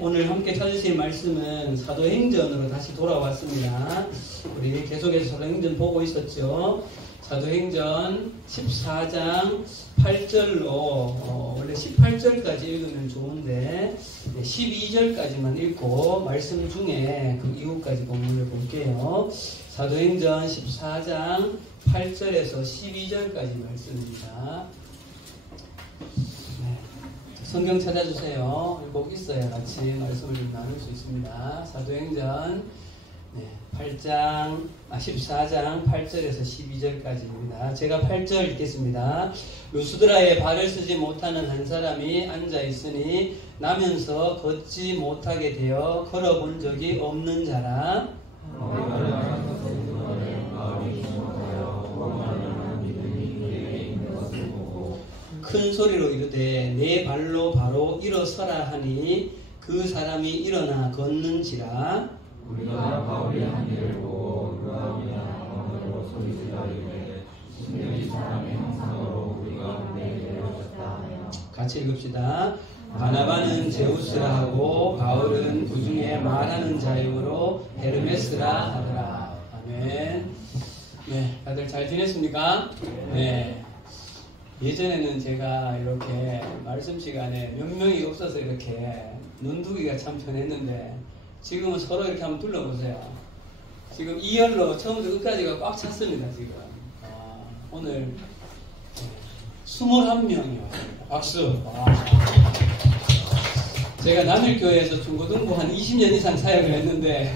오늘 함께 찾으실 말씀은 사도행전으로 다시 돌아왔습니다. 우리 계속해서 사도행전 보고 있었죠. 사도행전 14장 8절로 원래 18절까지 읽으면 좋은데 12절까지만 읽고 말씀 중에 그 이후까지 본문을 볼게요. 사도행전 14장 8절에서 12절까지 말씀입니다. 성경 찾아주세요. 꼭 있어야 같이 말씀을 좀 나눌 수 있습니다. 사도행전 14장 8절에서 12절까지입니다. 제가 8절 읽겠습니다. 루스드라에 발을 쓰지 못하는 한 사람이 앉아 있으니 나면서 걷지 못하게 되어 걸어본 적이 없는 자라. 큰 소리로 이르되 내 발로 바로 일어서라 하니 그 사람이 일어나 걷는지라. 우리가 바울이 한 일을 보고 유아미나 언어로 소리지라 이르되 신령이 사람의 형상으로 우리 가운데 내려졌다 하여. 같이 읽읍시다. 바나바는 제우스라 하고 바울은 그 중에 말하는 자유로 헤르메스라 하더라. 아멘. 네, 다들 잘 지냈습니까? 네. 예전에는 제가 이렇게 말씀 시간에 몇 명이 없어서 이렇게 눈두기가 참 편했는데 지금은 서로 이렇게 한번 둘러보세요. 지금 2열로 처음부터 끝까지가 꽉 찼습니다. 지금 오늘 21명이 왔습니다. 박수. 제가 남일교회에서 중고등부 한 20년 이상 사역을 했는데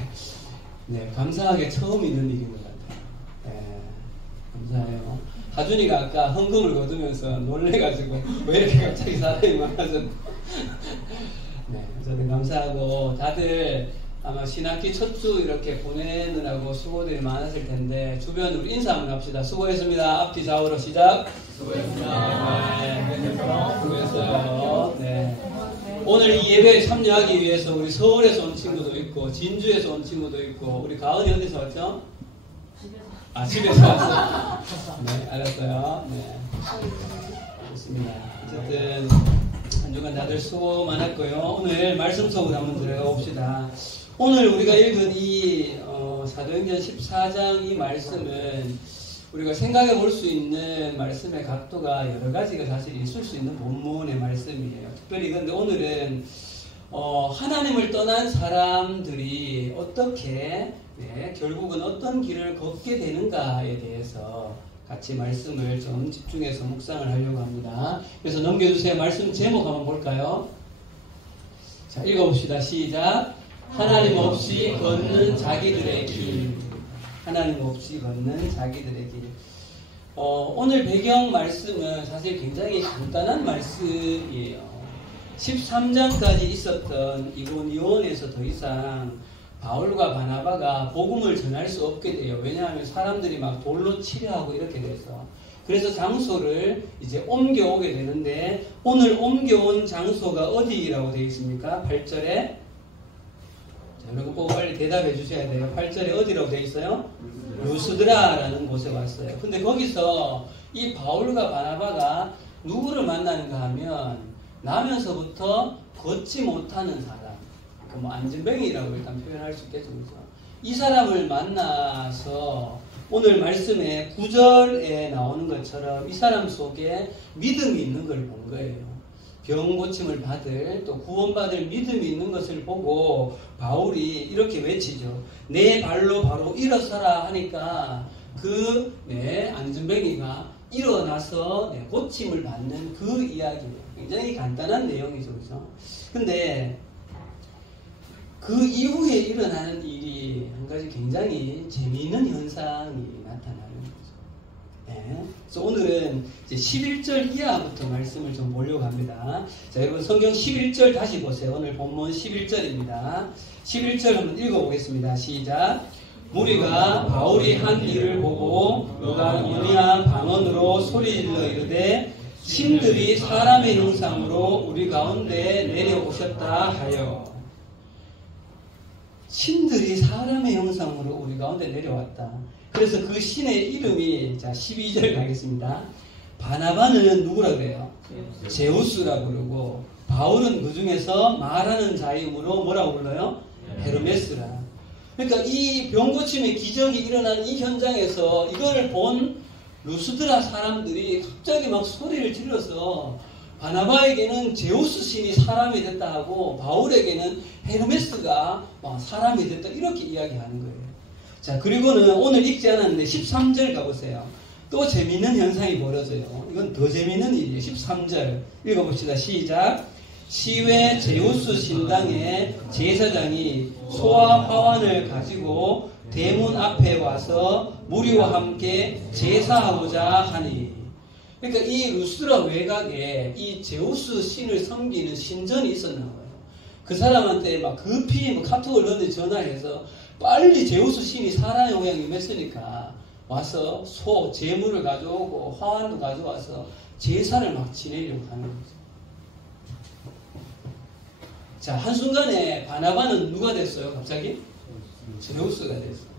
감사하게 처음 있는 일인 것 같아요. 감사해요. 하준이가 아까 헌금을 거두면서 놀래가지고 왜 이렇게 갑자기 사람이 많아서 저도 감사하고 다들 아마 신학기 첫 주 이렇게 보내느라고 수고들이 많았을 텐데 주변으로 인사 한번 합시다. 수고했습니다. 앞뒤 좌우로 시작. 수고했습니다. 수고했어요. 네. 오늘 이 예배에 참여하기 위해서 우리 서울에서 온 친구도 있고 진주에서 온 친구도 있고 우리 가은이 어디서 왔죠? 집에서 왔어요. 네, 알았어요. 네. 좋습니다. 어쨌든, 한 주간 다들 수고 많았고요. 오늘 말씀 속으로 한번 들어가 봅시다. 오늘 우리가 읽은 이, 사도행전 14장 이 말씀은 우리가 생각해 볼 수 있는 말씀의 각도가 여러 가지가 사실 있을 수 있는 본문의 말씀이에요. 특별히 근데 오늘은, 하나님을 떠난 사람들이 어떻게 결국은 어떤 길을 걷게 되는가에 대해서 같이 말씀을 좀 집중해서 묵상을 하려고 합니다. 그래서 넘겨주세요. 말씀 제목 한번 볼까요? 자, 읽어봅시다. 시작. 하나님 없이 걷는 자기들의 길. 하나님 없이 걷는 자기들의 길. 오늘 배경 말씀은 사실 굉장히 간단한 말씀이에요. 13장까지 있었던 이고니온에서 더 이상 바울과 바나바가 복음을 전할 수 없게 돼요. 왜냐하면 사람들이 막 돌로 치려하고 이렇게 돼서. 그래서 장소를 이제 옮겨오게 되는데 오늘 옮겨온 장소가 어디라고 되어 있습니까? 8절에. 자, 여러분 꼭 빨리 대답해 주셔야 돼요. 8절에 어디라고 되어 있어요? 루스드라라는 곳에 왔어요. 근데 거기서 이 바울과 바나바가 누구를 만나는가 하면 나면서부터 걷지 못하는 사람. 뭐 안진뱅이라고 일단 표현할 수 있겠죠. 이 사람을 만나서 오늘 말씀에 9절에 나오는 것처럼 이 사람 속에 믿음이 있는 걸 본 거예요. 병 고침을 받을 또 구원받을 믿음이 있는 것을 보고 바울이 이렇게 외치죠. 내 발로 바로 일어서라 하니까 그 안진뱅이가 일어나서 고침을 받는 그 이야기예요. 굉장히 간단한 내용이죠. 그렇죠? 근데 그 이후에 일어나는 일이 한 가지 굉장히 재미있는 현상이 나타나는 거죠. 네. 그래서 오늘은 이제 11절 이하부터 말씀을 좀 보려고 합니다. 자, 여러분 성경 11절 다시 보세요. 오늘 본문 11절입니다. 11절 한번 읽어보겠습니다. 시작. 무리가 바울이 한 일을 보고 누가 유니한 방언으로 소리질러 이르되 신들이 사람의 형상으로 우리 가운데 내려오셨다 하여. 신들이 사람의 형상으로 우리 가운데 내려왔다. 그래서 그 신의 이름이, 자, 12절 가겠습니다. 바나바는 누구라 그래요? 제우스라 부르고, 바울은 그 중에서 말하는 자이므로 뭐라고 불러요? 헤르메스라. 그러니까 이 병고침의 기적이 일어난 이 현장에서 이걸 본 루스드라 사람들이 갑자기 막 소리를 질러서 바나바에게는 제우스 신이 사람이 됐다 하고 바울에게는 헤르메스가 사람이 됐다 이렇게 이야기하는 거예요. 자, 그리고는 오늘 읽지 않았는데 13절 가보세요. 또 재미있는 현상이 벌어져요. 이건 더 재미있는 일이에요. 13절 읽어봅시다. 시작. 시외 제우스 신당의 제사장이 소와 화환을 가지고 대문 앞에 와서 무리와 함께 제사하고자 하니. 그러니까 이 루스드라 외곽에 이 제우스 신을 섬기는 신전이 있었나 봐요. 그 사람한테 막 급히 카톡을 넣는데 전화해서 빨리 제우스 신이 사람의 모양이 임했으니까 와서 소, 제물을 가져오고 화환도 가져와서 제사를 막 지내려고 하는 거죠. 자, 한순간에 바나바는 누가 됐어요? 갑자기? 제우스가 됐어요.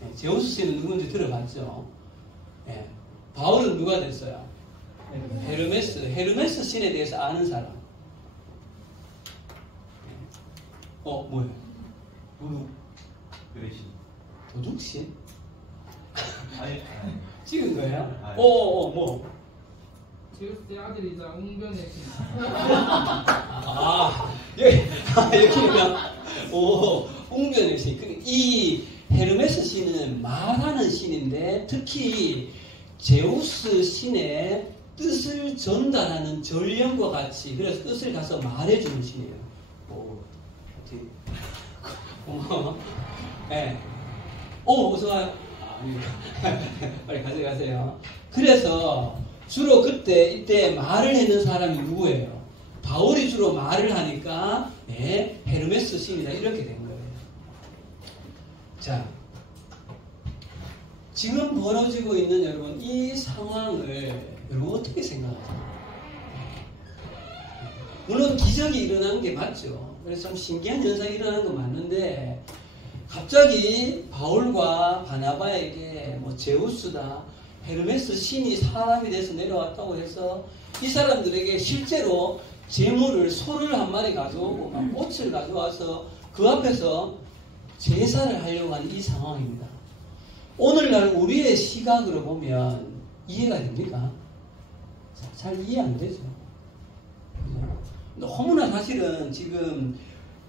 네, 제우스 씨는 누군지 들어봤죠? 네, 바울은 누가 됐어요? 헤르메스. 헤르메스 신에 대해서 아는 사람. 뭐예요? 도둑신? 아니. 찍은 거예요? 뭐? 제우스의 아들이자 웅변의 신. 여기는 웅변의 신. 이 헤르메스 신은 말하는 신인데 특히 제우스 신의 뜻을 전달하는 전령과 같이 그래서 뜻을 가서 말해주는 신이에요. 고마워. 네. 어서 와요. 빨리 가져가세요. 그래서 주로 이때 말을 해는 사람이 누구예요? 바울이 주로 말을 하니까 헤르메스 신이다 이렇게 된 거예요. 자, 지금 벌어지고 있는 여러분 이 상황을 여러분 어떻게 생각하세요? 물론 기적이 일어난 게 맞죠. 그래서 좀 신기한 현상이 일어난 건 맞는데 갑자기 바울과 바나바에게 제우스다, 헤르메스 신이 사람이 돼서 내려왔다고 해서 이 사람들에게 실제로 제물을 소를 한 마리 가져오고 꽃을 가져와서 그 앞에서 제사를 하려고 하는 이 상황입니다. 오늘날 우리의 시각으로 보면 이해가 됩니까? 잘 이해 안 되죠. 너무나 사실은 지금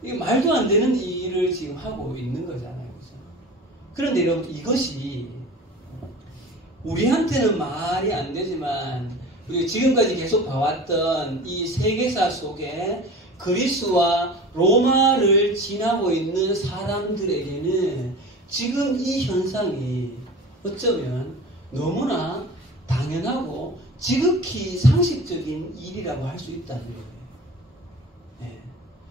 말도 안 되는 일을 지금 하고 있는 거잖아요. 그런데 여러분 이것이 우리한테는 말이 안 되지만 우리가 지금까지 계속 봐왔던 이 세계사 속에 그리스와 로마를 지나고 있는 사람들에게는 지금 이 현상이 어쩌면 너무나 당연하고 지극히 상식적인 일이라고 할 수 있다는 거예요.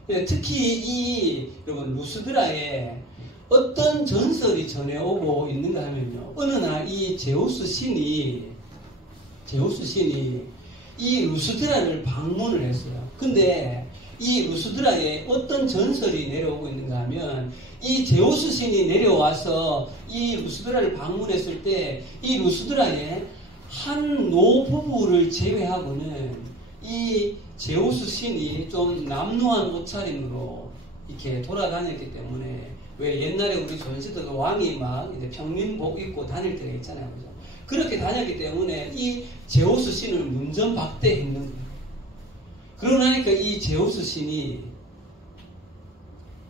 네. 특히 여러분 루스드라에 어떤 전설이 전해오고 있는가 하면요. 어느 날 이 제우스 신이 이 루스드라를 방문을 했어요. 근데 이 루스드라에 어떤 전설이 내려오고 있는가 하면 이 제우스 신이 내려와서 이 루스드라를 방문했을 때 이 루스드라에 한 노부부를 제외하고는 이 제우스 신이 좀 남루한 옷차림으로 이렇게 돌아다녔기 때문에 왜 옛날에 우리 조선시대도 왕이 막 이제 평민복 입고 다닐 때가 있잖아요. 그죠? 그렇게 다녔기 때문에 이 제우스 신을 문전박대했는 거예요. 그러고 나니까 이 제우스 신이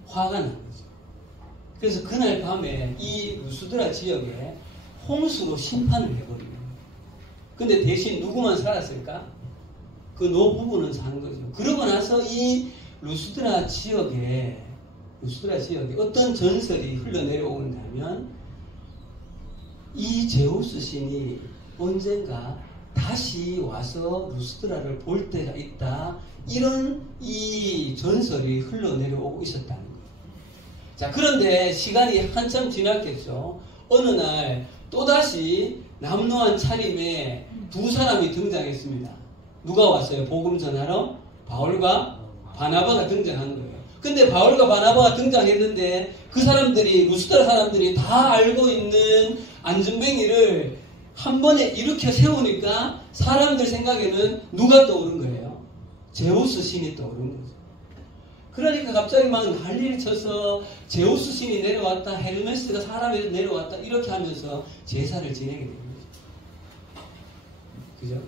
화가 난 거죠. 그래서 그날 밤에 이 루스드라 지역에 홍수로 심판을 해버린 거예요. 근데 대신 누구만 살았을까? 그 노부부는 산 거죠. 그러고 나서 이 루스드라 지역에 어떤 전설이 흘러내려오는가 하면 이 제우스 신이 언젠가 다시 와서 루스드라를 볼 때가 있다. 이런 이 전설이 흘러내려오고 있었다는 거예요. 자, 그런데 시간이 한참 지났겠죠. 어느 날 또다시 남루한 차림에 두 사람이 등장했습니다. 누가 왔어요? 복음 전하러? 바울과 바나바가 등장한 거예요. 근데 바울과 바나바가 등장했는데 그 사람들이 루스드라 사람들이 다 알고 있는 안전뱅이를 한 번에 일으켜 세우니까 사람들 생각에는 누가 떠오른 거예요? 제우스 신이 떠오른 거죠. 그러니까 갑자기 막 난리를 쳐서 제우스 신이 내려왔다, 헤르메스가 사람이 내려왔다 이렇게 하면서 제사를 지내게 됩니다. 그죠?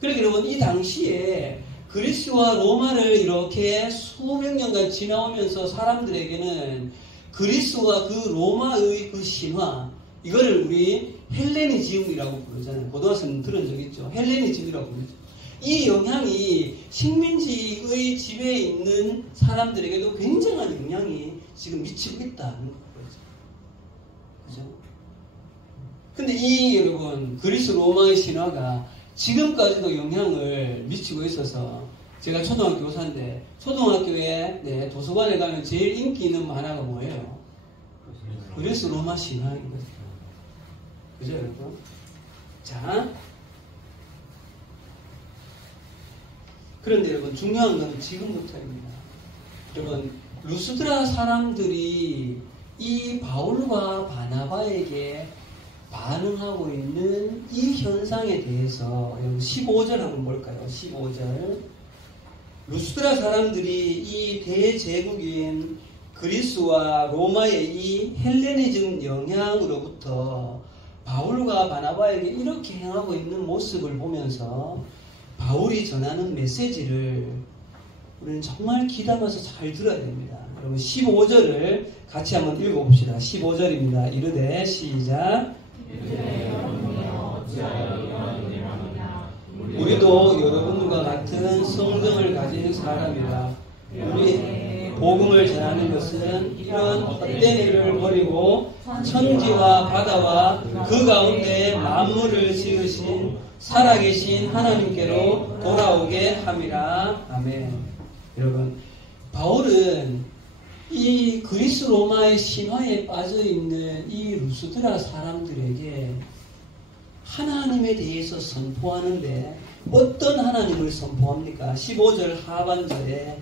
그러니까 여러분 이 당시에 그리스와 로마를 이렇게 수백 년간 지나오면서 사람들에게는 그리스와 그 로마의 그 신화, 이거를 우리 헬레니즘이라고 부르잖아요. 고등학생 들은 적 있죠? 헬레니즘이라고 부르죠. 이 영향이 식민지의 지배에 있는 사람들에게도 굉장한 영향이 지금 미치고 있다는 거죠. 그죠? 근데 이 여러분, 그리스 로마의 신화가 지금까지도 영향을 미치고 있어서 제가 초등학교 교사인데 초등학교에 도서관에 가면 제일 인기 있는 만화가 뭐예요? 그리스 로마 신화인 거죠. 그죠 여러분? 자, 그런데 여러분 중요한 건 지금부터입니다. 여러분 루스드라 사람들이 이 바울과 바나바에게 반응하고 있는 이 현상에 대해서 15절 한번 볼까요? 15절. 루스드라 사람들이 이 대제국인 그리스와 로마의 이 헬레니즘 영향으로부터 바울과 바나바에게 이렇게 행하고 있는 모습을 보면서 바울이 전하는 메시지를 우리는 정말 귀담아서 잘 들어야 됩니다. 여러분 15절을 같이 한번 읽어봅시다. 15절입니다. 이르되 시작. 우리도 여러분과 같은 성경을 가진 사람이라. 우리 복음을 전하는 것은 이런 헛된 일을 버리고 천지와 바다와 그 가운데 만물을 지으신 살아계신 하나님께로 돌아오게 함이라. 아멘. 여러분, 바울은 이 그리스 로마의 신화에 빠져있는 이 루스드라 사람들에게 하나님에 대해서 선포하는데 어떤 하나님을 선포합니까? 15절 하반절에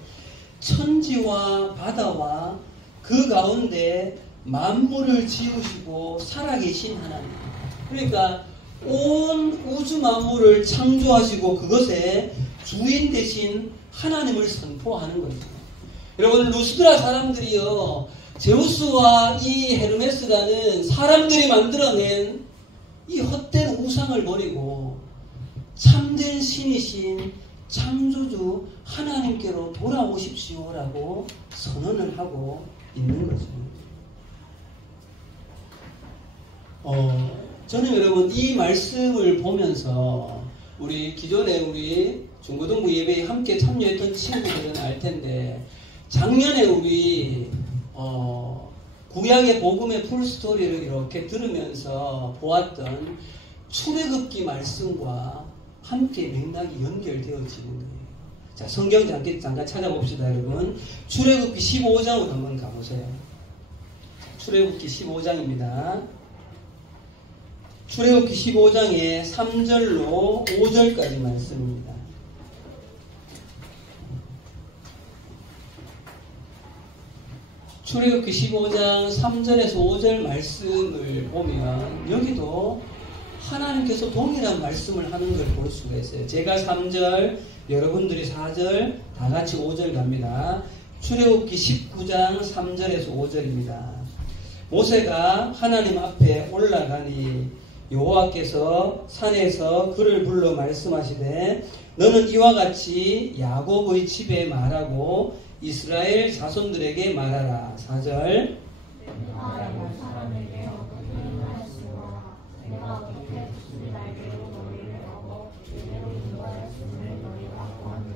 천지와 바다와 그 가운데 만물을 지으시고 살아계신 하나님. 그러니까 온 우주 만물을 창조하시고 그것의 주인 되신 하나님을 선포하는 거죠. 여러분 루스드라 사람들이요 제우스와 이 헤르메스라는 사람들이 만들어낸 이 헛된 우상을 버리고 참된 신이신 창조주 하나님께로 돌아오십시오라고 선언을 하고 있는 거죠. 저는 여러분 이 말씀을 보면서 우리 기존에 우리 중고등부 예배에 함께 참여했던 친구들은 알 텐데 작년에 우리 구약의 복음의 풀스토리를 이렇게 들으면서 보았던 출애굽기 말씀과 함께 맥락이 연결되어지는 거예요. 자, 성경 잠깐 찾아봅시다, 여러분. 출애굽기 15장으로 한번 가보세요. 출애굽기 15장입니다. 출애굽기 15장의 3절로 5절까지 말씀입니다. 출애굽기 15장 3절에서 5절 말씀을 보면 여기도 하나님께서 동일한 말씀을 하는 걸 볼 수가 있어요. 제가 3절, 여러분들이 4절, 다 같이 5절 갑니다. 출애굽기 19장 3절에서 5절입니다. 모세가 하나님 앞에 올라가니 여호와께서 산에서 그를 불러 말씀하시되 너는 이와 같이 야곱의 집에 말하고 이스라엘 자손들에게 말하라. 4절.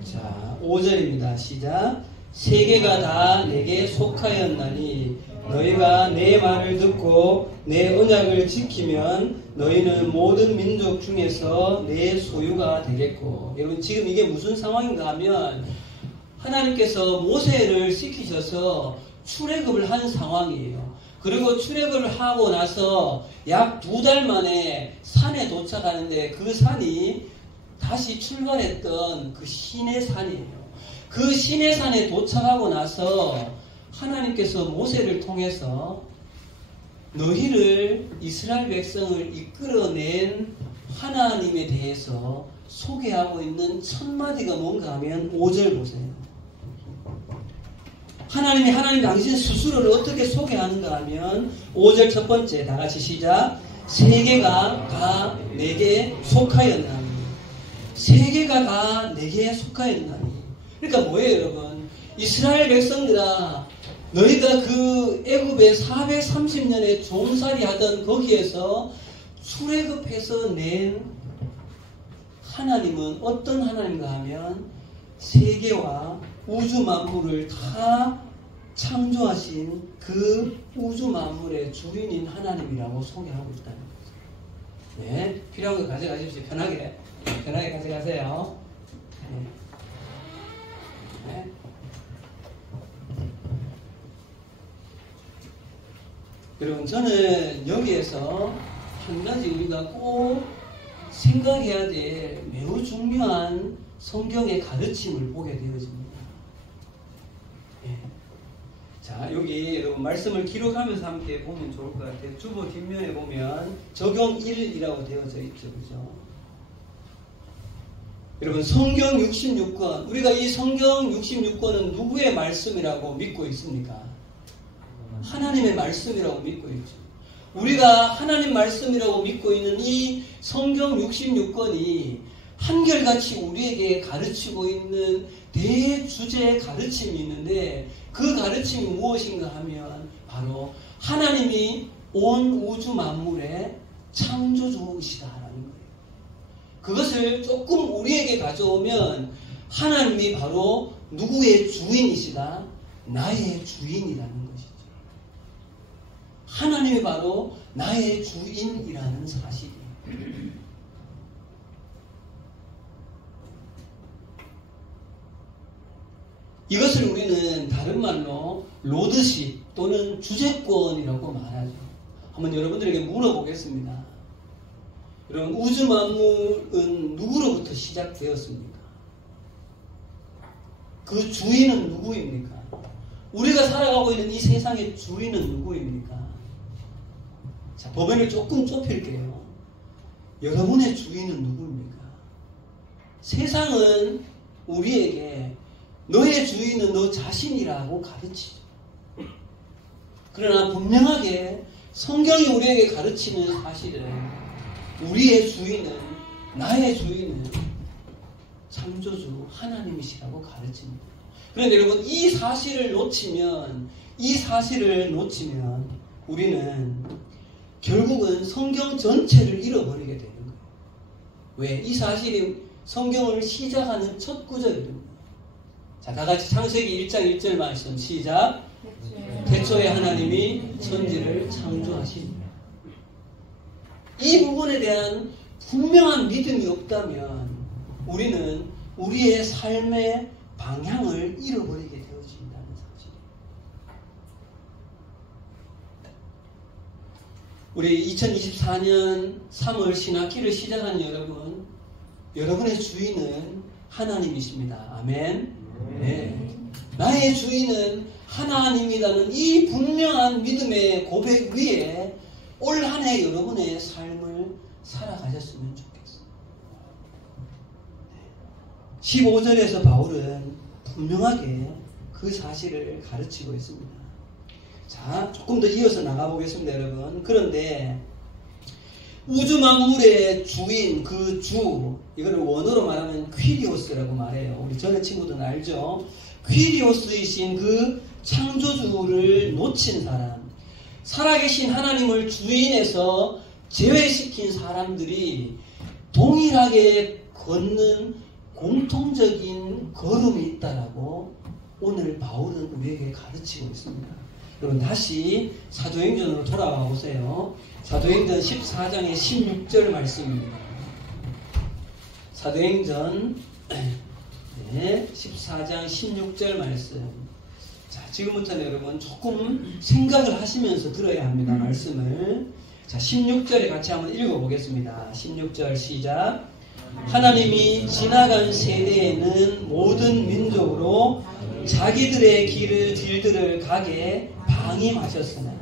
자, 5절입니다. 시작. 세계가 다 내게 속하였나니 너희가 내 말을 듣고 내 언약을 지키면 너희는 모든 민족 중에서 내 소유가 되겠고. 여러분 지금 이게 무슨 상황인가 하면 하나님께서 모세를 시키셔서 출애굽을 한 상황이에요. 그리고 출애굽을 하고 나서 약 2달 만에 산에 도착하는데 그 산이 다시 출발했던 그 시내산이에요. 그 시내산에 도착하고 나서 하나님께서 모세를 통해서 너희를 이스라엘 백성을 이끌어낸 하나님에 대해서 소개하고 있는 첫 마디가 뭔가 하면 5절 보세요. 하나님이 하나님 당신 스스로를 어떻게 소개하는가 하면 5절 첫 번째 다 같이 시작. 세계가 다 내게 속하였나니. 세계가 다 내게 속하였나니. 그러니까 뭐예요 여러분? 이스라엘 백성들아, 너희가 그 애굽에 430년에 종살이 하던 거기에서 출애굽해서 낸 하나님은 어떤 하나님인가 하면 세계와 우주 만물을 다 창조하신 그 우주 만물의 주인인 하나님이라고 소개하고 있다는 거죠. 네, 필요한 거 가져가십시오. 편하게 가져가세요. 네. 여러분, 저는 여기에서 한 가지 우리가 꼭 생각해야 될 매우 중요한 성경의 가르침을 보게 되어집니다. 예. 자, 여기 여러분 말씀을 기록하면서 함께 보면 좋을 것 같아요. 주보 뒷면에 보면 적용 1이라고 되어져 있죠. 그죠? 여러분, 성경 66권, 우리가 이 성경 66권은 누구의 말씀이라고 믿고 있습니까? 하나님의 말씀이라고 믿고 있죠. 우리가 하나님 말씀이라고 믿고 있는 이 성경 66권이 한결같이 우리에게 가르치고 있는 대주제의 가르침이 있는데, 그 가르침이 무엇인가 하면 바로 하나님이 온 우주 만물의 창조주이시다라는 거예요. 그것을 조금 우리에게 가져오면 하나님이 바로 누구의 주인이시다? 나의 주인이라는 것이죠. 하나님이 바로 나의 주인이라는 사실이에요. 이것을 우리는 다른 말로 로드십 또는 주재권이라고 말하죠. 한번 여러분들에게 물어보겠습니다. 여러분, 우주 만물은 누구로부터 시작되었습니까? 그 주인은 누구입니까? 우리가 살아가고 있는 이 세상의 주인은 누구입니까? 자, 범위를 조금 좁힐게요. 여러분의 주인은 누구입니까? 세상은 우리에게 너의 주인은 너 자신이라고 가르치죠. 그러나 분명하게 성경이 우리에게 가르치는 사실은 우리의 주인은, 나의 주인은 창조주 하나님이시라고 가르칩니다. 그런데 여러분, 이 사실을 놓치면 우리는 결국은 성경 전체를 잃어버리게 되는 거예요. 왜? 이 사실이 성경을 시작하는 첫 구절입니다. 자, 다 같이 창세기 1장 1절 말씀 시작. 태초에 하나님이 천지를 창조하시니. 이 부분에 대한 분명한 믿음이 없다면 우리는 우리의 삶의 방향을 잃어버리게 되어진다는 사실이에요. 우리 2024년 3월 신학기를 시작한 여러분, 여러분의 주인은 하나님이십니다. 아멘. 네. 나의 주인은 하나님이라는 이 분명한 믿음의 고백 위에 올 한 해 여러분의 삶을 살아가셨으면 좋겠어요. 15절에서 바울은 분명하게 그 사실을 가르치고 있습니다. 자, 조금 더 이어서 나가보겠습니다, 여러분. 그런데 우주 만물의 주인, 그 주, 이거를 원어로 말하면 퀴리오스라고 말해요. 우리 전에 친구들은 알죠? 퀴리오스이신 그 창조주를 놓친 사람, 살아계신 하나님을 주인에서 제외시킨 사람들이 동일하게 걷는 공통적인 걸음이 있다라고 오늘 바울은 우리에게 가르치고 있습니다. 여러분, 다시 사도행전으로 돌아와 보세요. 사도행전 14장의 16절 말씀입니다. 사도행전 14장 16절 말씀. 자, 지금부터는 여러분 조금 생각을 하시면서 들어야 합니다. 말씀을. 자, 16절에 같이 한번 읽어보겠습니다. 16절 시작. 하나님이 지나간 세대에는 모든 민족으로 자기들의 길을 길들을 가게 방임하셨으나.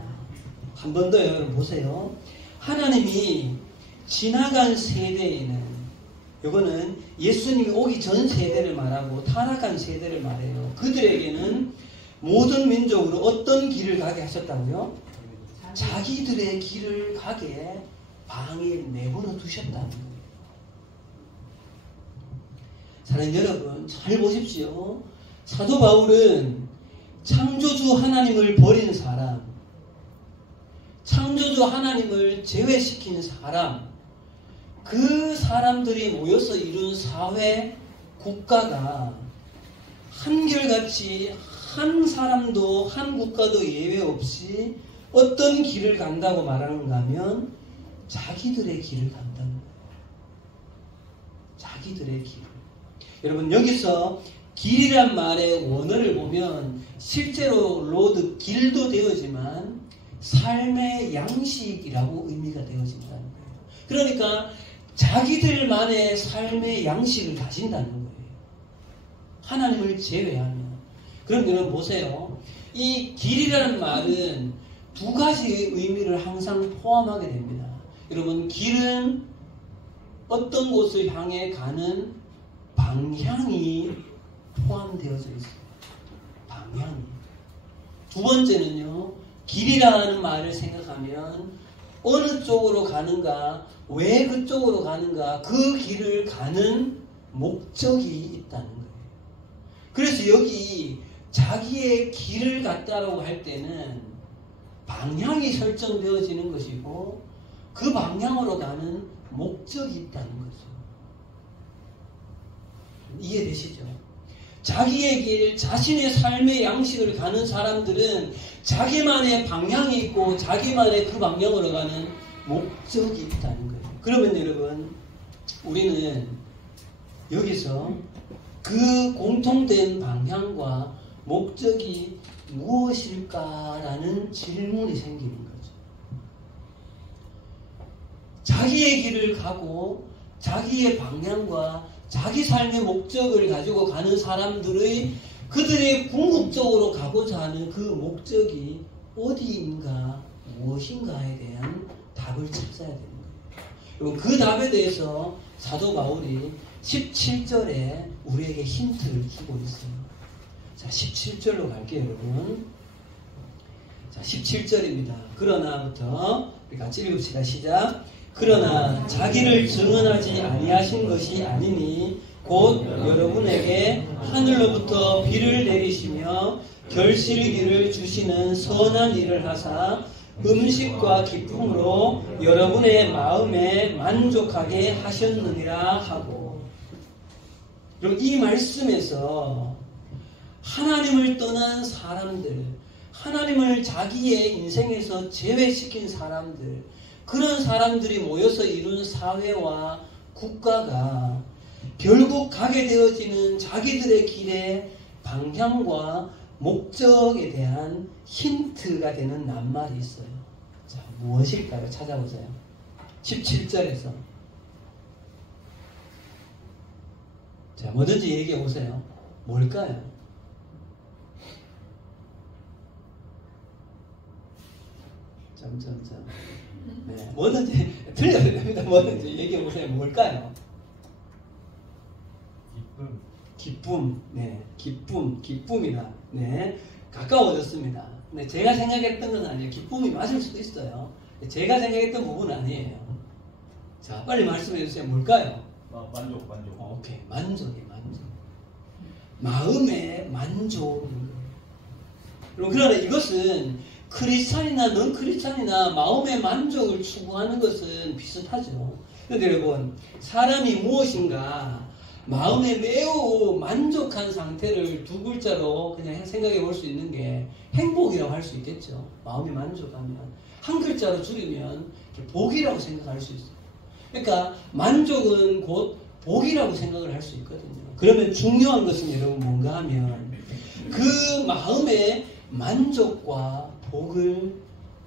한 번 더 여러분 보세요. 하나님이 지나간 세대에는 이거는 예수님이 오기 전 세대를 말하고 타락한 세대를 말해요. 그들에게는 모든 민족으로 어떤 길을 가게 하셨다고요? 자기들의 길을 가게 방에 내버려 두셨다는 거예요. 사랑하는 여러분, 잘 보십시오. 사도 바울은 창조주 하나님을 버린 사람, 창조주 하나님을 제외시킨 사람, 그 사람들이 모여서 이룬 사회, 국가가 한결같이 한 사람도 한 국가도 예외 없이 어떤 길을 간다고 말하는가 하면 자기들의 길을 간다는 거예요. 자기들의 길을. 여러분 여기서 길이란 말의 원어를 보면 실제로 로드, 길도 되어지만 삶의 양식이라고 의미가 되어진다는 거예요. 그러니까 자기들만의 삶의 양식을 가진다는 거예요. 하나님을 제외하면. 그럼 여러분 보세요. 이 길이라는 말은 두 가지의 의미를 항상 포함하게 됩니다. 여러분 길은 어떤 곳을 향해 가는 방향이 포함되어져 있어요. 방향이. 두 번째는요. 길이라는 말을 생각하면 어느 쪽으로 가는가, 왜 그쪽으로 가는가, 그 길을 가는 목적이 있다는 거예요. 그래서 여기 자기의 길을 갔다라고 할 때는 방향이 설정되어지는 것이고 그 방향으로 가는 목적이 있다는 거죠. 이해되시죠? 자기의 길, 자신의 삶의 양식을 가는 사람들은 자기만의 방향이 있고 자기만의 그 방향으로 가는 목적이 있다는 거예요. 그러면 여러분, 우리는 여기서 그 공통된 방향과 목적이 무엇일까라는 질문이 생기는 거죠. 자기의 길을 가고 자기의 방향과 자기 삶의 목적을 가지고 가는 사람들의 그들의 궁극적으로 가고자 하는 그 목적이 어디인가 무엇인가에 대한 답을 찾아야 되는 거예요. 그 답에 대해서 사도 바울이 17절에 우리에게 힌트를 주고 있어요. 자, 17절로 갈게요, 여러분. 자, 17절입니다. 그러나부터 우리 같이 읽읍시다. 시작. 그러나 자기를 증언하지 아니하신 것이 아니니 곧 여러분에게 하늘로부터 비를 내리시며 결실기를 주시는 선한 일을 하사 음식과 기쁨으로 여러분의 마음에 만족하게 하셨느니라 하고. 그럼 이 말씀에서 하나님을 떠난 사람들, 하나님을 자기의 인생에서 제외시킨 사람들, 그런 사람들이 모여서 이룬 사회와 국가가 결국 가게 되어지는 자기들의 길의 방향과 목적에 대한 힌트가 되는 낱말이 있어요. 자, 무엇일까요? 찾아보세요. 17절에서. 자, 뭐든지 얘기해 보세요. 뭘까요? 점점점. 네, 뭐든지 틀려도 됩니다. 뭐든지 얘기해 보세요. 뭘까요? 기쁨. 네, 기쁨이다. 네, 가까워졌습니다. 근데 제가 생각했던 건 아니에요. 기쁨이 맞을 수도 있어요. 제가 생각했던 부분은 아니에요. 자, 빨리 말씀해 주세요. 뭘까요? 만족. 오케이, 만족. 마음의 만족인 거예요. 그러나 이것은 크리스찬이나 넌 크리스찬이나 마음의 만족을 추구하는 것은 비슷하죠. 그런데 여러분, 사람이 무엇인가 마음에 매우 만족한 상태를 두 글자로 그냥 생각해 볼 수 있는 게 행복이라고 할 수 있겠죠. 마음이 만족하면. 한 글자로 줄이면 복이라고 생각할 수 있어요. 그러니까 만족은 곧 복이라고 생각을 할 수 있거든요. 그러면 중요한 것은 여러분 뭔가 하면 그 마음의 만족과 복을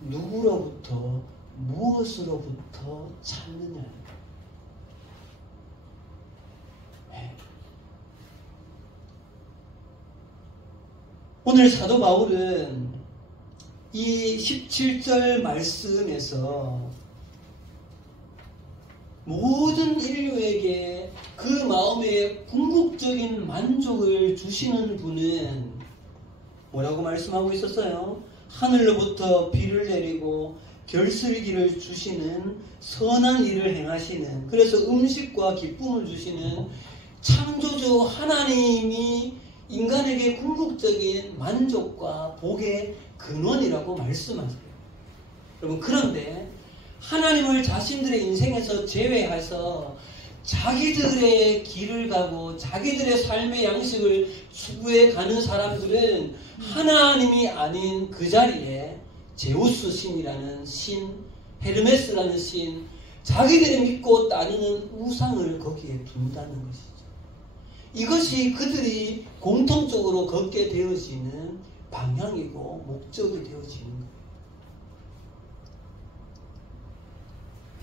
누구로부터 무엇으로부터 찾느냐. 오늘 사도 바울은 이 17절 말씀에서 모든 인류에게 그 마음에 궁극적인 만족을 주시는 분은 뭐라고 말씀하고 있었어요? 하늘로부터 비를 내리고 결슬기를 주시는 선한 일을 행하시는, 그래서 음식과 기쁨을 주시는 창조주 하나님이 인간에게 궁극적인 만족과 복의 근원이라고 말씀하세요. 여러분, 그런데 하나님을 자신들의 인생에서 제외해서 자기들의 길을 가고 자기들의 삶의 양식을 추구해 가는 사람들은 하나님이 아닌 그 자리에 제우스 신이라는 신, 헤르메스라는 신, 자기들이 믿고 따르는 우상을 거기에 둔다는 것이죠. 이것이 그들이 공통적으로 걷게 되어지는 방향이고 목적이 되어지는 거예요.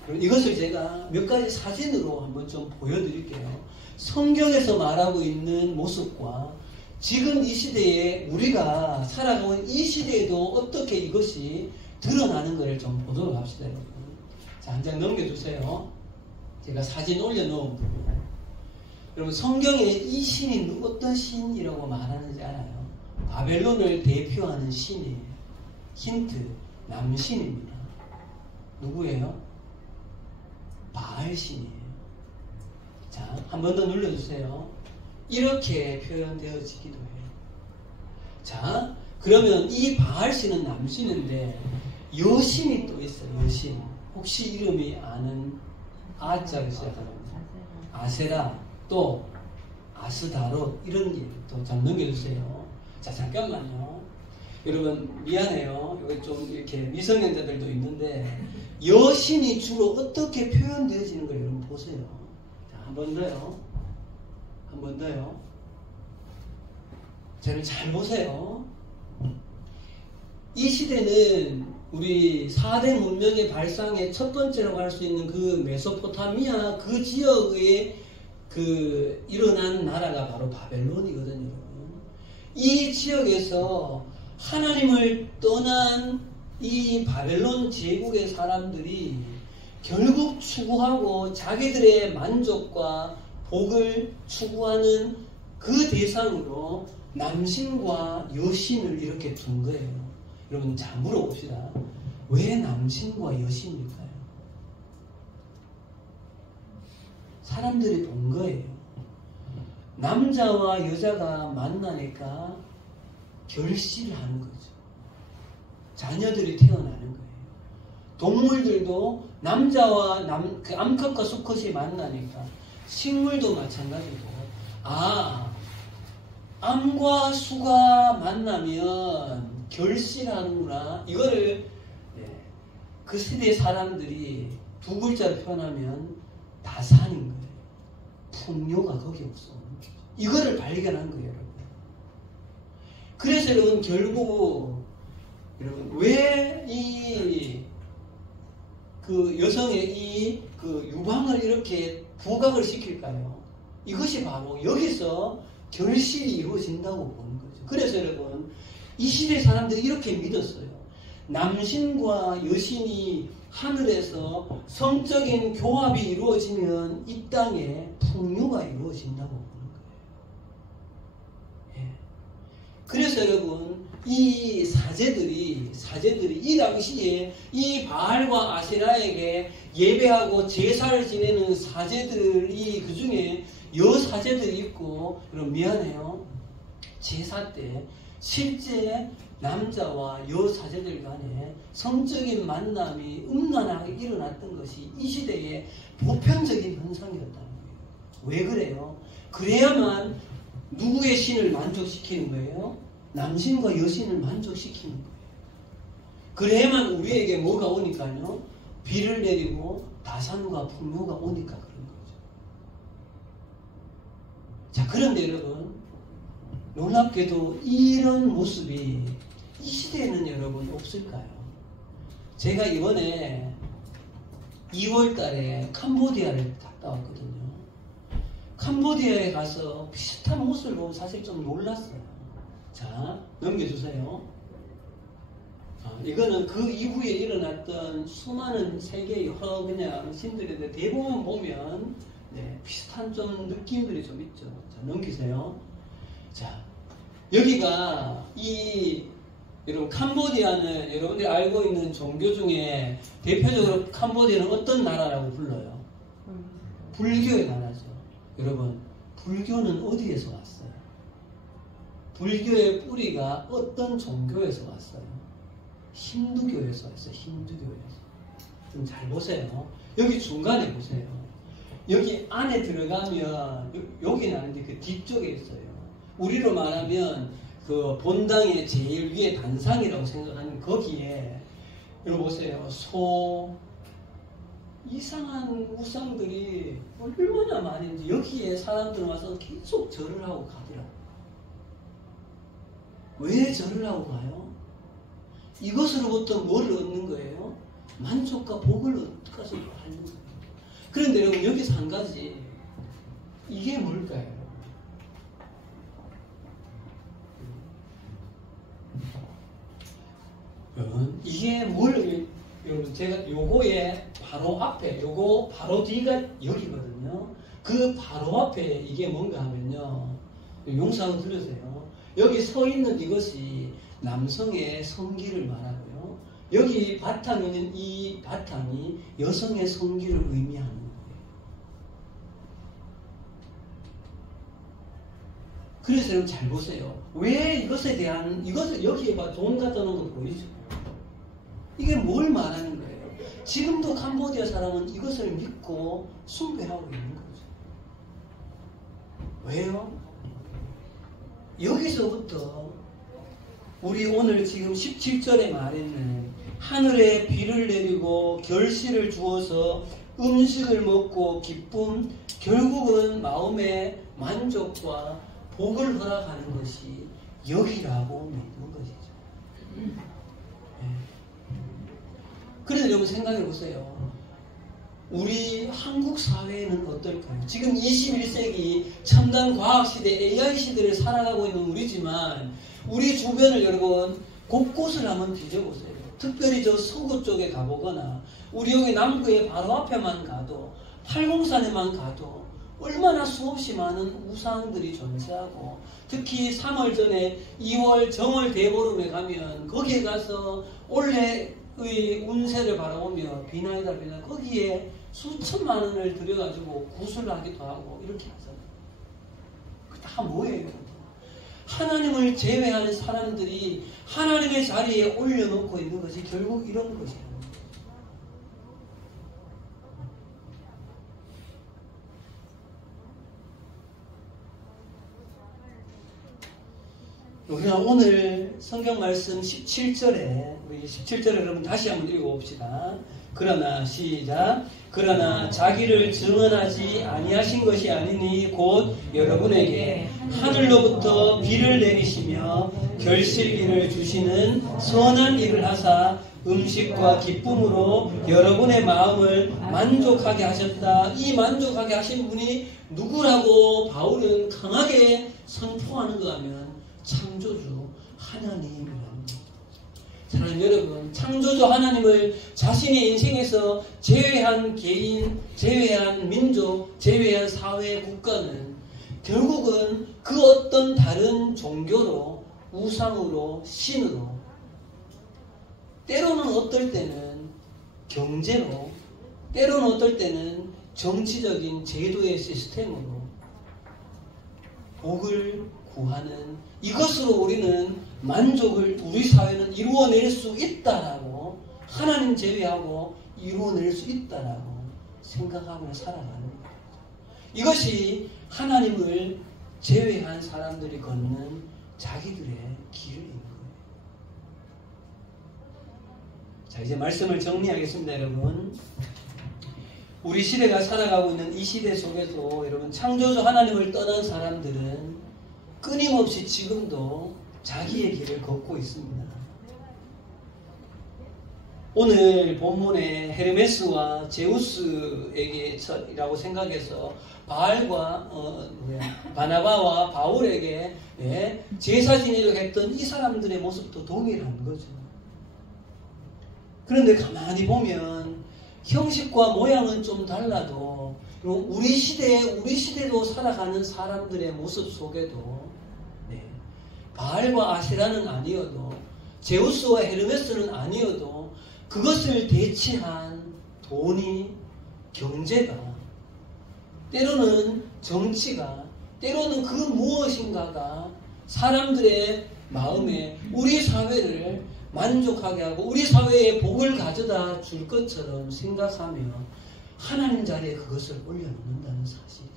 그럼 이것을 제가 몇 가지 사진으로 한번 좀 보여드릴게요. 성경에서 말하고 있는 모습과 지금 이 시대에 우리가 살아가고 있는 이 시대에도 어떻게 이것이 드러나는 것을 좀 보도록 합시다, 여러분. 자, 한 장 넘겨주세요. 제가 사진 올려놓은 부분. 여러분, 성경에 이 신이 어떤 신이라고 말하는지 알아요? 바벨론을 대표하는 신이에요. 힌트, 남신입니다. 누구예요? 바알신이에요. 자, 한 번 더 눌러주세요. 이렇게 표현되어지기도 해요. 자, 그러면 이 바알신은 남신인데 여신이 또 있어요. 여신. 혹시 이름이 아는 아자로 시작하는 아세라, 또 아스다롯, 이런 게 또 좀 넘겨주세요. 자, 잠깐만요. 여러분, 미안해요. 여기 좀 이렇게 미성년자들도 있는데 여신이 주로 어떻게 표현되어지는 걸 여러분 보세요. 자, 한 번 더요. 한 번 더요. 저를 잘 보세요. 이 시대는 우리 4대 문명의 발상의 첫 번째라고 할 수 있는 그 메소포타미아 그 지역에 그 일어난 나라가 바로 바벨론이거든요. 이 지역에서 하나님을 떠난 이 바벨론 제국의 사람들이 결국 추구하고 자기들의 만족과 복을 추구하는 그 대상으로 남신과 여신을 이렇게 둔 거예요. 여러분, 자, 물어봅시다. 왜 남신과 여신일까요? 사람들이 본 거예요. 남자와 여자가 만나니까 결실을 하는 거죠. 자녀들이 태어나는 거예요. 동물들도 남자와 그 암컷과 수컷이 만나니까, 식물도 마찬가지고, 암과 수가 만나면 결실하는구나. 이거를 그 시대 사람들이 두 글자로 표현하면 다산인 거예요. 풍요가 거기 없어. 이거를 발견한 거예요, 여러분. 그래서 여러분, 결국 여러분, 왜 그 여성의 그 유방을 이렇게 부각을 시킬까요? 이것이 바로 여기서 결실이 이루어진다고 보는 거죠. 그래서 여러분, 이 시대 사람들이 이렇게 믿었어요. 남신과 여신이 하늘에서 성적인 교합이 이루어지면 이 땅에 풍요가 이루어진다고 보는 거예요. 예. 그래서 여러분, 이 사제들이 이 당시에 이 바알과 아세라에게 예배하고 제사를 지내는 사제들이 그 중에 여사제들이 있고, 여러분 미안해요. 제사 때 실제 남자와 여사제들 간에 성적인 만남이 음란하게 일어났던 것이 이 시대의 보편적인 현상이었다는 거예요. 왜 그래요? 그래야만 누구의 신을 만족시키는 거예요? 남신과 여신을 만족시키는 거예요. 그래야만 우리에게 뭐가 오니까요? 비를 내리고 다산과 풍요가 오니까 그런 거죠. 자, 그런데 여러분, 놀랍게도 이런 모습이 이 시대에는 여러분 없을까요? 제가 이번에 2월 달에 캄보디아를 갔다 왔거든요. 캄보디아에 가서 비슷한 모습을 보고 사실 좀 놀랐어요. 자, 넘겨주세요. 이거는 그 이후에 일어났던 수많은 세계의 여러 그냥 신들인데 대부분 보면 비슷한 좀 느낌들이 좀 있죠. 자, 넘기세요. 자, 여기가 여러분 캄보디아는 여러분들이 알고 있는 종교 중에 대표적으로 캄보디아는 어떤 나라라고 불러요? 불교의 나라죠. 여러분, 불교는 어디에서 왔어요? 불교의 뿌리가 어떤 종교에서 왔어요? 힌두교에서 왔어요. 힌두교에서. 좀 잘 보세요. 여기 중간에 보세요. 여기 안에 들어가면 여기는 아닌데 그 뒤쪽에 있어요. 우리로 말하면 그 본당의 제일 위에 단상이라고 생각하는 거기에 여러분 보세요. 소 이상한 우상들이 얼마나 많은지 여기에 사람들 와서 계속 절을 하고 가더라고요. 왜 절을 하고 가요? 이것으로부터 뭘 얻는 거예요? 만족과 복을 얻어서 하는 거예요. 그런데 여러분 여기서 한 가지, 이게 뭘까요? 여러분 이게 여러분 제가 요거에 바로 앞에 요거 바로 뒤가 여기거든요. 그 바로 앞에 이게 뭔가 하면요, 용사하고 들으세요. 여기 서 있는 이것이 남성의 성기를 말하고요, 여기 바탕에 있는 이 바탕이 여성의 성기를 의미하는 거예요. 그래서 여러분 잘 보세요. 왜 이것에 대한, 이것을 여기에 돈 갖다 놓은 거 보이죠? 이게 뭘 말하는 거예요? 지금도 캄보디아 사람은 이것을 믿고 숭배하고 있는 거죠. 왜요? 여기서부터 우리 오늘 지금 17절에 말했는 하늘에 비를 내리고 결실을 주어서 음식을 먹고 기쁨, 결국은 마음의 만족과 복을 허락하는 것이 여기라고 믿는 것이죠. 그래서 여러분 생각해 보세요. 우리 한국 사회는 어떨까요? 지금 21세기 첨단 과학시대, AI시대를 살아가고 있는 우리지만 우리 주변을 여러분 곳곳을 한번 뒤져보세요. 특별히 저 서구 쪽에 가보거나 우리 여기 남구의 바로 앞에만 가도, 팔공산에만 가도 얼마나 수없이 많은 우상들이 존재하고, 특히 3월 전에 2월 정월 대보름에 가면 거기에 가서 올해의 운세를 바라보며 비나이다 거기에 수천만 원을 들여가지고 구슬을 하기도 하고 이렇게 하잖아요. 그 다 뭐예요? 하나님을 제외하는 사람들이 하나님의 자리에 올려놓고 있는 것이 결국 이런 것이에요. 우리가 오늘 성경 말씀 17절에, 우리 17절에 여러분 다시 한번 읽어봅시다. 그러나 시작. 그러나 자기를 증언하지 아니하신 것이 아니니 곧 여러분에게 하늘로부터 비를 내리시며 결실기를 주시는 선한 일을 하사 음식과 기쁨으로 여러분의 마음을 만족하게 하셨다. 이 만족하게 하신 분이 누구라고 바울은 강하게 선포하는가 하면 창조주 하나님이랍니다. 사랑하는 여러분, 창조주 하나님을 자신의 인생에서 제외한 개인, 제외한 민족, 제외한 사회, 국가는 결국은 그 어떤 다른 종교로, 우상으로, 신으로, 때로는 어떨 때는 경제로, 때로는 어떨 때는 정치적인 제도의 시스템으로 복을 구하는, 이것으로 우리는 만족을, 우리 사회는 이루어낼 수 있다라고, 하나님 제외하고 이루어낼 수 있다라고 생각하며 살아가는 거예요. 이것이 하나님을 제외한 사람들이 걷는 자기들의 길인 거예요. 자, 이제 말씀을 정리하겠습니다, 여러분. 우리 시대가 살아가고 있는 이 시대 속에서 여러분, 창조주 하나님을 떠난 사람들은 끊임없이 지금도 자기의 길을 걷고 있습니다. 오늘 본문에 헤르메스와 제우스에게라고 생각해서 바알과 바나바와 바울에게 제사 지내려고 했던 이 사람들의 모습도 동일한 거죠. 그런데 가만히 보면 형식과 모양은 좀 달라도 우리 시대도 살아가는 사람들의 모습 속에도 바알과 아세라는 아니어도 제우스와 헤르메스는 아니어도 그것을 대체한 돈이, 경제가, 때로는 정치가, 때로는 그 무엇인가가 사람들의 마음에 우리 사회를 만족하게 하고 우리 사회에 복을 가져다 줄 것처럼 생각하며 하나님 자리에 그것을 올려놓는다는 사실이죠.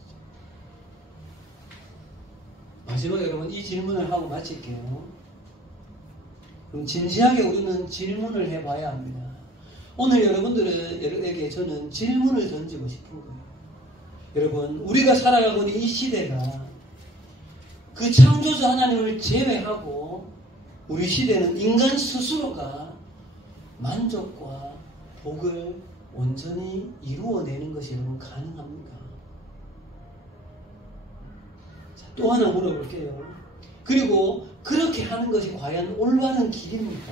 마지막에 여러분 이 질문을 하고 마칠게요. 그럼 진지하게 우리는 질문을 해봐야 합니다. 오늘 여러분들에게 저는 질문을 던지고 싶은 거예요. 여러분, 우리가 살아가고 있는 이 시대가 그 창조주 하나님을 제외하고 우리 시대는 인간 스스로가 만족과 복을 온전히 이루어내는 것이 여러분 가능합니까? 자, 또 하나 물어볼게요. 그리고 그렇게 하는 것이 과연 올바른 길입니까?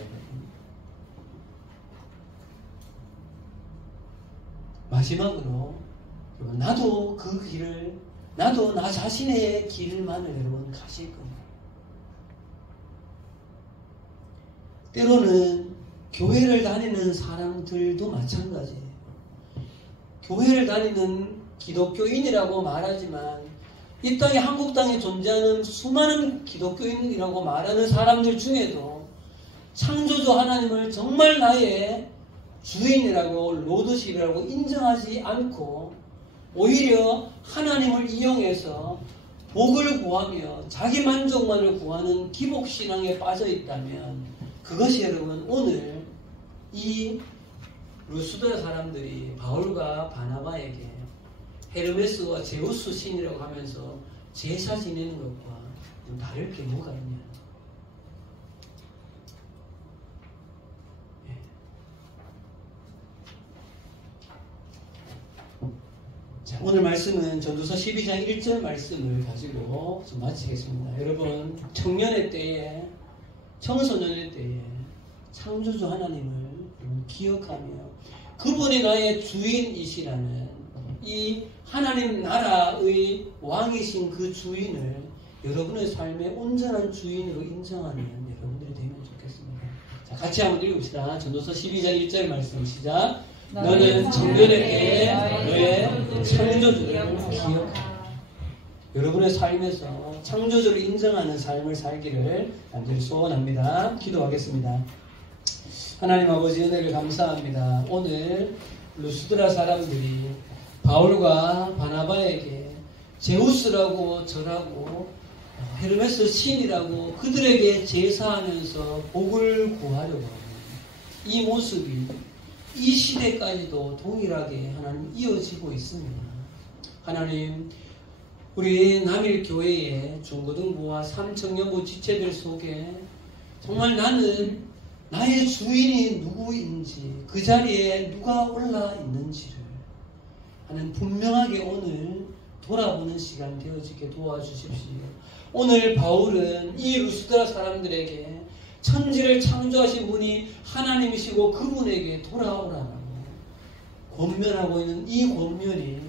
마지막으로 여러분, 나도 그 길을, 나도 나 자신의 길만을 여러분 가실 겁니다. 때로는 교회를 다니는 사람들도 마찬가지예요. 교회를 다니는 기독교인이라고 말하지만 이 땅에, 한국 땅에 존재하는 수많은 기독교인이라고 말하는 사람들 중에도 창조주 하나님을 정말 나의 주인이라고, 로드십이라고 인정하지 않고 오히려 하나님을 이용해서 복을 구하며 자기 만족만을 구하는 기복신앙에 빠져 있다면 그것이 여러분 오늘 이 루스드라 사람들이 바울과 바나바에게 헤르메스와 제우스 신이라고 하면서 제사 지내는 것과 다를 게 뭐가 있냐. 자, 오늘 말씀은 전도서 12장 1절 말씀을 가지고 좀 마치겠습니다. 여러분, 청년의 때에, 청소년의 때에 창조주 하나님을 기억하며 그분이 나의 주인이시라는 이 하나님 나라의 왕이신 그 주인을 여러분의 삶의 온전한 주인으로 인정하는 여러분들이 되면 좋겠습니다. 자, 같이 한번 읽읍시다. 전도서 12장 1절 말씀 시작. 너는 청년의 때에 너의 창조주를 기억하라. 여러분의 삶에서 창조주를 인정하는 삶을 살기를 간절히 소원합니다. 기도하겠습니다. 하나님 아버지 은혜를 감사합니다. 오늘 루스드라 사람들이 바울과 바나바에게 제우스라고 절하고 헤르메스 신이라고 그들에게 제사하면서 복을 구하려고 하는 이 모습이 이 시대까지도 동일하게 하나님 이어지고 있습니다. 하나님, 우리 남일교회의 중고등부와 삼청년부 지체들 속에 정말 나는 나의 주인이 누구인지, 그 자리에 누가 올라 있는지를 하는 분명하게 오늘 돌아보는 시간 되어지게 도와주십시오. 오늘 바울은 이 루스드라 사람들에게 천지를 창조하신 분이 하나님이시고 그분에게 돌아오라고 권면하고 있는 이 권면이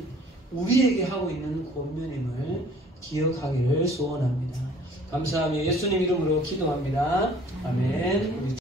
우리에게 하고 있는 권면임을 기억하기를 소원합니다. 감사하며 예수님 이름으로 기도합니다. 아멘.